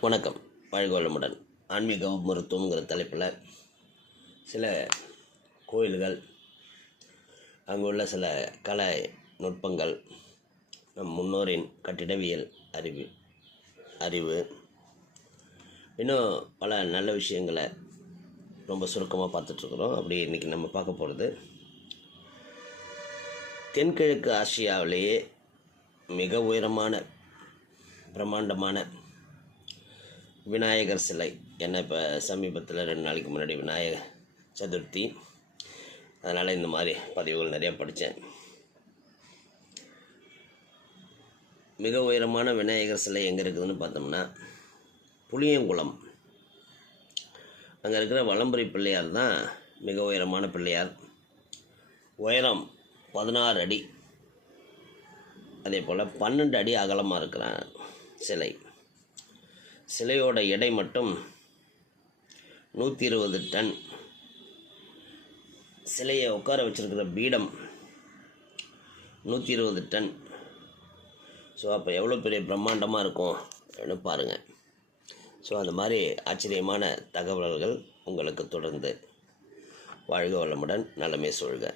வணக்கம். வாழ்க வளமுடன். ஆன்மீக மருத்துவங்கிற தலைப்பில் சில கோயில்கள் அங்கே உள்ள சில கலை நுட்பங்கள் நம் முன்னோரின் கட்டிடவியல் அறிவு அறிவு. இன்னும் பல நல்ல விஷயங்களை ரொம்ப சுருக்கமாக பார்த்துட்ருக்குறோம். அப்படி இன்றைக்கி நம்ம பார்க்க போகிறது தென்கிழக்கு ஆசியாவிலேயே மிக உயரமான பிரம்மாண்டமான விநாயகர் சிலை. என்ன இப்போ சமீபத்தில் ரெண்டு நாளைக்கு முன்னாடி விநாயகர் சதுர்த்தி. அதனால் இந்த மாதிரி பதிவுகள் நிறையா படித்தேன் மிக உயரமான விநாயகர் சிலை எங்கே இருக்குதுன்னு பார்த்தோம்னா புளியங்குளம். அங்கே இருக்கிற வளம்புரி பிள்ளையார் தான் மிக உயரமான பிள்ளையார். உயரம் பதினாறு அடி. அதே போல் பன்னெண்டு அடி அகலமாக இருக்கிற சிலை. சிலையோட எடை மட்டும் நூற்றி இருபது டன். சிலையை உட்கார வச்சுருக்கிற பீடம் நூற்றி இருபது டன். ஸோ அப்போ எவ்வளோ பெரிய பிரம்மாண்டமாக இருக்கும் அப்படின்னு பாருங்கள் ஸோ அந்த மாதிரி ஆச்சரியமான தகவல்கள் உங்களுக்கு தொடர்ந்து. வாழ்க வளமுடன் நலமே சொல்க